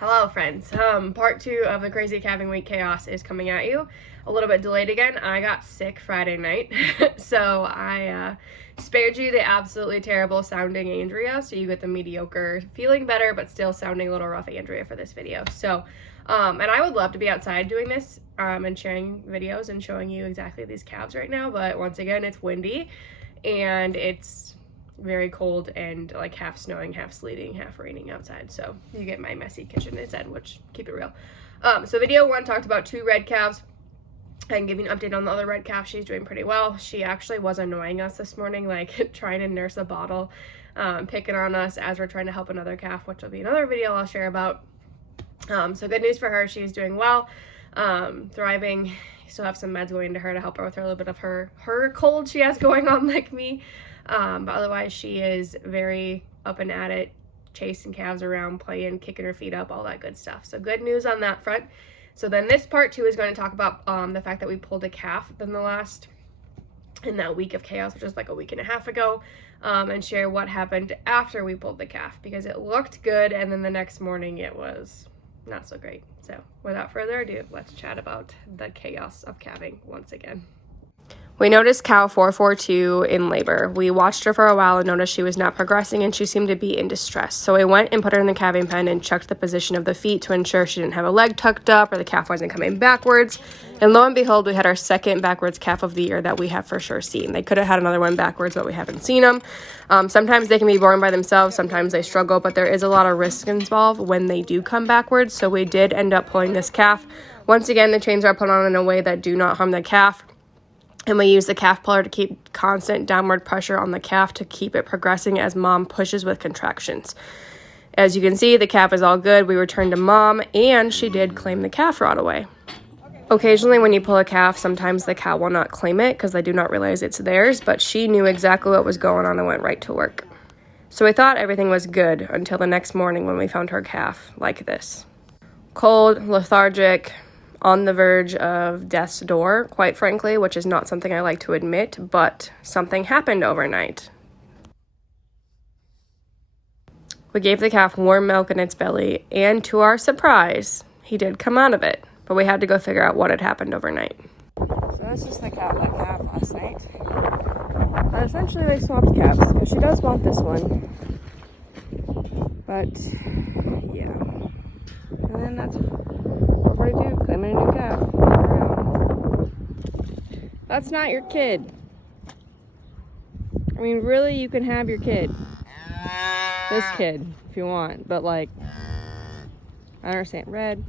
Hello friends. Part 2 of the crazy calving week chaos is coming at you. A little bit delayed again. I got sick Friday night, so I spared you the absolutely terrible sounding Andrea, so you get the mediocre, feeling better but still sounding a little rough Andrea for this video. So, and I would love to be outside doing this and sharing videos and showing you exactly these calves right now, but once again, it's windy and it's very cold and like half snowing, half sleeting, half raining outside. So you get my messy kitchen instead, which keep it real. So video 1 talked about 2 red calves. I can give you an update on the other red calf. She's doing pretty well. She actually was annoying us this morning, like trying to nurse a bottle, picking on us as we're trying to help another calf, which will be another video I'll share about. So good news for her. She's doing well, thriving. Still have some meds going into her to help her with a little bit of her cold she has going on like me. But otherwise she is very up and at it, chasing calves around, playing, kicking her feet up, all that good stuff. So good news on that front. So then this part 2 is going to talk about the fact that we pulled a calf in that week of chaos, which was like a week and a half ago, and share what happened after we pulled the calf, because it looked good and then the next morning it was not so great. So without further ado, let's chat about the chaos of calving once again. We noticed cow 442 in labor. We watched her for a while and noticed she was not progressing and she seemed to be in distress. So we went and put her in the calving pen and checked the position of the feet to ensure she didn't have a leg tucked up or the calf wasn't coming backwards. And lo and behold, we had our second backwards calf of the year that we have for sure seen. They could have had another one backwards, but we haven't seen them. Sometimes they can be born by themselves. Sometimes they struggle, but there is a lot of risk involved when they do come backwards. So we did end up pulling this calf. Once again, the chains are put on in a way that do not harm the calf. And we use the calf puller to keep constant downward pressure on the calf to keep it progressing as mom pushes with contractions. As you can see, the calf is all good. We returned to mom, and she did claim the calf right away. Occasionally, when you pull a calf, sometimes the cow will not claim it because they do not realize it's theirs, but she knew exactly what was going on and went right to work. So we thought everything was good until the next morning when we found her calf like this. Cold, lethargic, on the verge of death's door, quite frankly, which is not something I like to admit, but something happened overnight. We gave the calf warm milk in its belly, and to our surprise, he did come out of it, but we had to go figure out what had happened overnight. So this is the calf that we had last night. But essentially they swapped calves, because she does want this one. But, yeah. And then that's what I do, claiming a new calf. That's not your kid. I mean, really, you can have your kid. This kid, if you want. But, like, I understand. Red,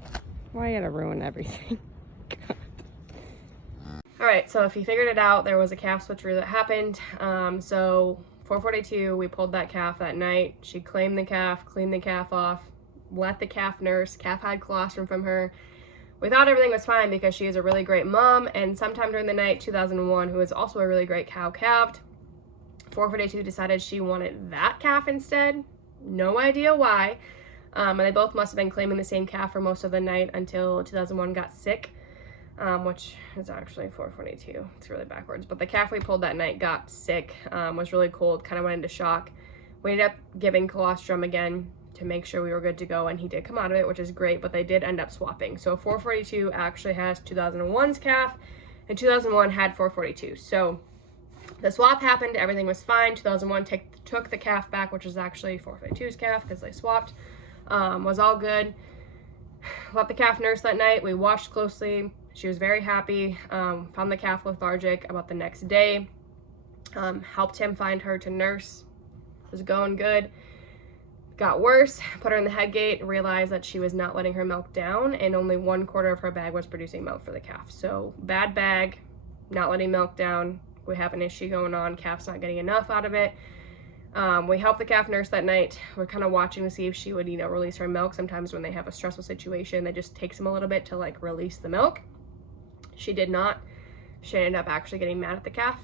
why you gotta ruin everything? God. Alright, so if you figured it out, there was a calf switcheroo that happened. So 442, we pulled that calf that night. She claimed the calf, cleaned the calf off, let the calf nurse. Calf had colostrum from her. We thought everything was fine because she is a really great mom, and sometime during the night, 2001, who is also a really great cow, calved. 442 decided she wanted that calf instead. No idea why. And they both must have been claiming the same calf for most of the night until 2001 got sick, which is actually 442. It's really backwards. But the calf we pulled that night got sick, was really cold, kind of went into shock. We ended up giving colostrum again to make sure we were good to go, and he did come out of it, which is great, but they did end up swapping. So 442 actually has 2001's calf, and 2001 had 442. So the swap happened, everything was fine. 2001 took the calf back, which is actually 442's calf because they swapped. Was all good. Let the calf nurse that night. We watched closely. She was very happy. Found the calf lethargic about the next day. Helped him find her to nurse. It was going good. Got worse, put her in the head gate, realized that she was not letting her milk down, and only 1/4 of her bag was producing milk for the calf. So bad bag, not letting milk down. We have an issue going on. Calf's not getting enough out of it. We helped the calf nurse that night. We're kind of watching to see if she would, release her milk. Sometimes when they have a stressful situation, it just takes them a little bit to like release the milk. She did not. She ended up actually getting mad at the calf.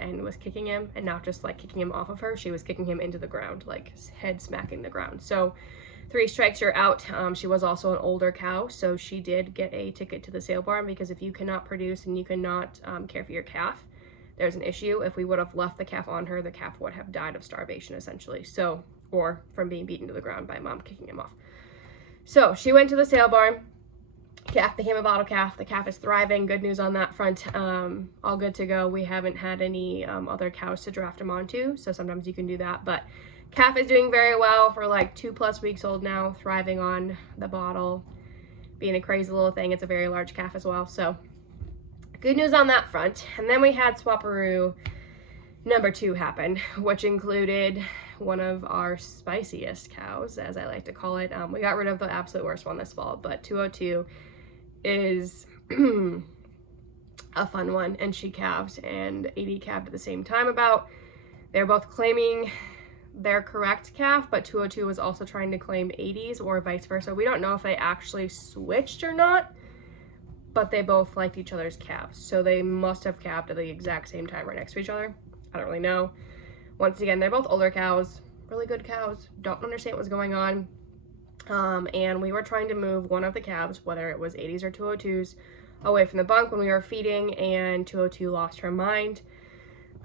And was kicking him, and not just like kicking him off of her, she was kicking him into the ground, like head smacking the ground. So 3 strikes, you're out. She was also an older cow, so she did get a ticket to the sale barn, because if you cannot produce and you cannot care for your calf, there's an issue. If we would have left the calf on her, the calf would have died of starvation essentially, so, or from being beaten to the ground by mom kicking him off. So she went to the sale barn. Calf became a bottle calf. The calf is thriving. Good news on that front. All good to go. We haven't had any other cows to draft them onto, so sometimes you can do that. But calf is doing very well for like 2+ weeks old now, thriving on the bottle, being a crazy little thing. It's a very large calf as well, so good news on that front. And then we had Swaparoo number 2 happen, which included one of our spiciest cows, as I like to call it. We got rid of the absolute worst one this fall, but 202 is a fun one, and she calved and 80 calved at the same time. They're both claiming their correct calf, but 202 was also trying to claim 80s or vice versa. We don't know if they actually switched or not, but they both liked each other's calves, so they must have calved at the exact same time right next to each other. I don't really know. Once again, they're both older cows, really good cows. Don't understand what's going on. And we were trying to move one of the calves, whether it was 80s or 202s, away from the bunk when we were feeding, and 202 lost her mind.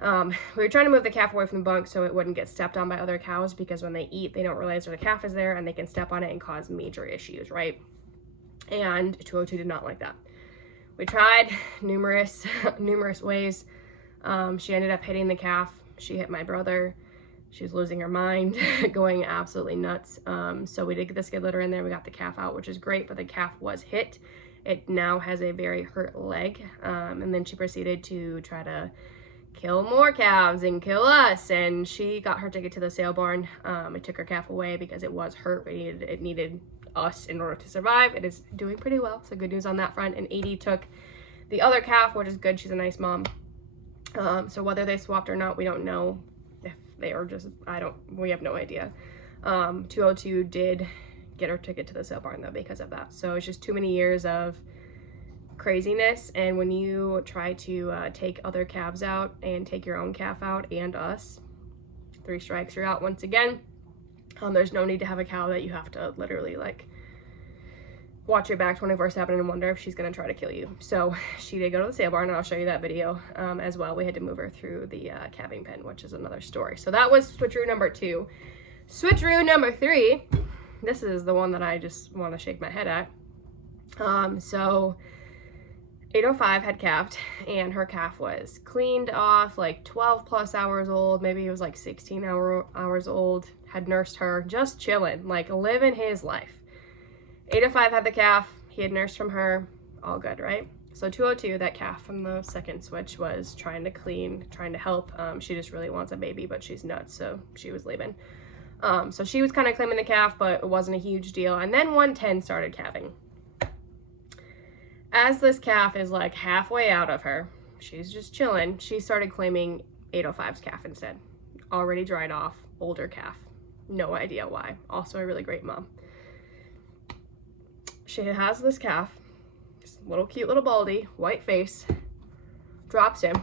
We were trying to move the calf away from the bunk so it wouldn't get stepped on by other cows, because when they eat, they don't realize that the calf is there and they can step on it and cause major issues, right? And 202 did not like that. We tried numerous ways. She ended up hitting the calf. She hit my brother. She was losing her mind, going absolutely nuts. So we did get the skid loader in there. We got the calf out, which is great, but the calf was hit. It now has a very hurt leg. And then she proceeded to try to kill more calves and kill us. And she got her ticket to the sale barn. It took her calf away because it was hurt. It needed us in order to survive. It is doing pretty well, so good news on that front. And 80 took the other calf, which is good. She's a nice mom. So whether they swapped or not, we don't know. If they are just, we have no idea. 202 did get her ticket to the sale barn though because of that. So it's just too many years of craziness. And when you try to take other calves out and take your own calf out and us, 3 strikes, you're out once again. There's no need to have a cow that you have to literally like watch your back 24/7 and wonder if she's gonna try to kill you. So she did go to the sale barn, and I'll show you that video as well. We had to move her through the calving pen, which is another story. So that was switcheroo number 2. Switcheroo number 3, this is the one that I just want to shake my head at. So 805 had calved, and her calf was cleaned off, like 12+ hours old, maybe it was like 16 hours old, had nursed her, just chilling, like living his life. 805 had the calf, he had nursed from her, all good, right? So 202, that calf from the second switch, was trying to clean, trying to help. She just really wants a baby, but she's nuts, so she was leaving. So she was kind of claiming the calf, but it wasn't a huge deal. And then 110 started calving. As this calf is like halfway out of her, she's just chilling, she started claiming 805's calf instead. Already dried off, older calf. No idea why. Also a really great mom. She has this calf, this little cute little baldy, white face, drops him,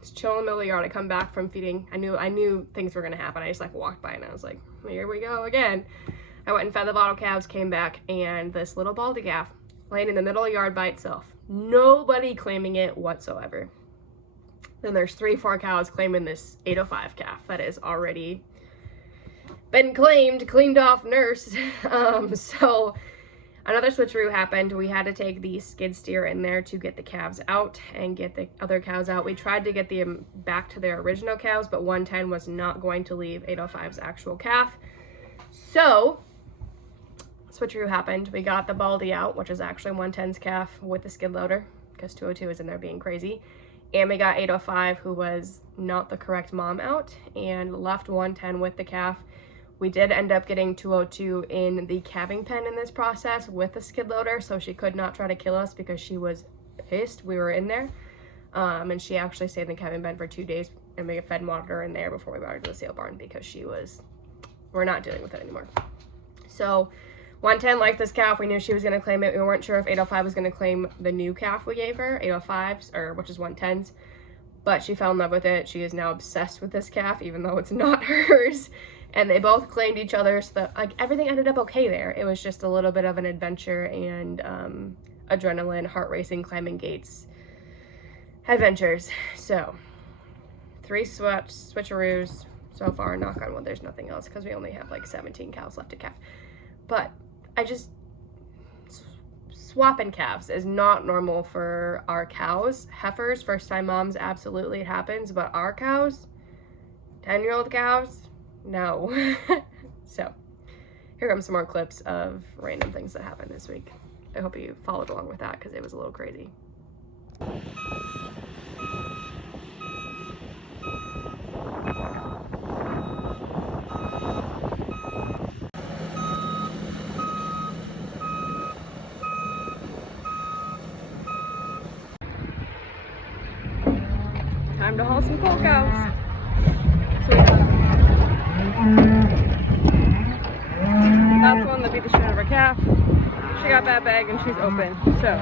just chilling in the middle of the yard. I come back from feeding. I knew things were gonna happen. I just like walked by and I was like, here we go again. I went and fed the bottle calves, came back, and this little baldy calf laying in the middle of the yard by itself. Nobody claiming it whatsoever. Then there's 3-4 cows claiming this 805 calf that is already been cleaned off, nursed. So another switcheroo happened. We had to take the skid steer in there to get the calves out and get the other cows out. We tried to get them back to their original cows, but 110 was not going to leave 805's actual calf. So switcheroo happened. We got the baldy out, which is actually 110's calf, with the skid loader, because 202 is in there being crazy. And we got 805, who was not the correct mom, out, and left 110 with the calf. We did end up getting 202 in the calving pen in this process with the skid loader, so she could not try to kill us because she was pissed we were in there. And she actually stayed in the calving pen for 2 days, and we fed and watered her in there before we brought her to the sale barn because we're not dealing with it anymore. So 110 liked this calf. We knew she was going to claim it. We weren't sure if 805 was going to claim the new calf we gave her, 805's, which is 110's. But she fell in love with it. She is now obsessed with this calf, even though it's not hers. And they both claimed each other, so that, like, everything ended up okay there. It was just a little bit of an adventure and adrenaline, heart racing, climbing gates adventures. So 3 switcheroos so far. Knock on wood, there's nothing else because we only have like 17 cows left to calf. But swapping calves is not normal for our cows. Heifers, first time moms, absolutely it happens, but our cows, 10-year-old cows, no. So here come some more clips of random things that happened this week. I hope you followed along with that because it was a little crazy. Time to haul some coal cows. So that's one that beat the shit out of her calf. She got that bag and she's open. So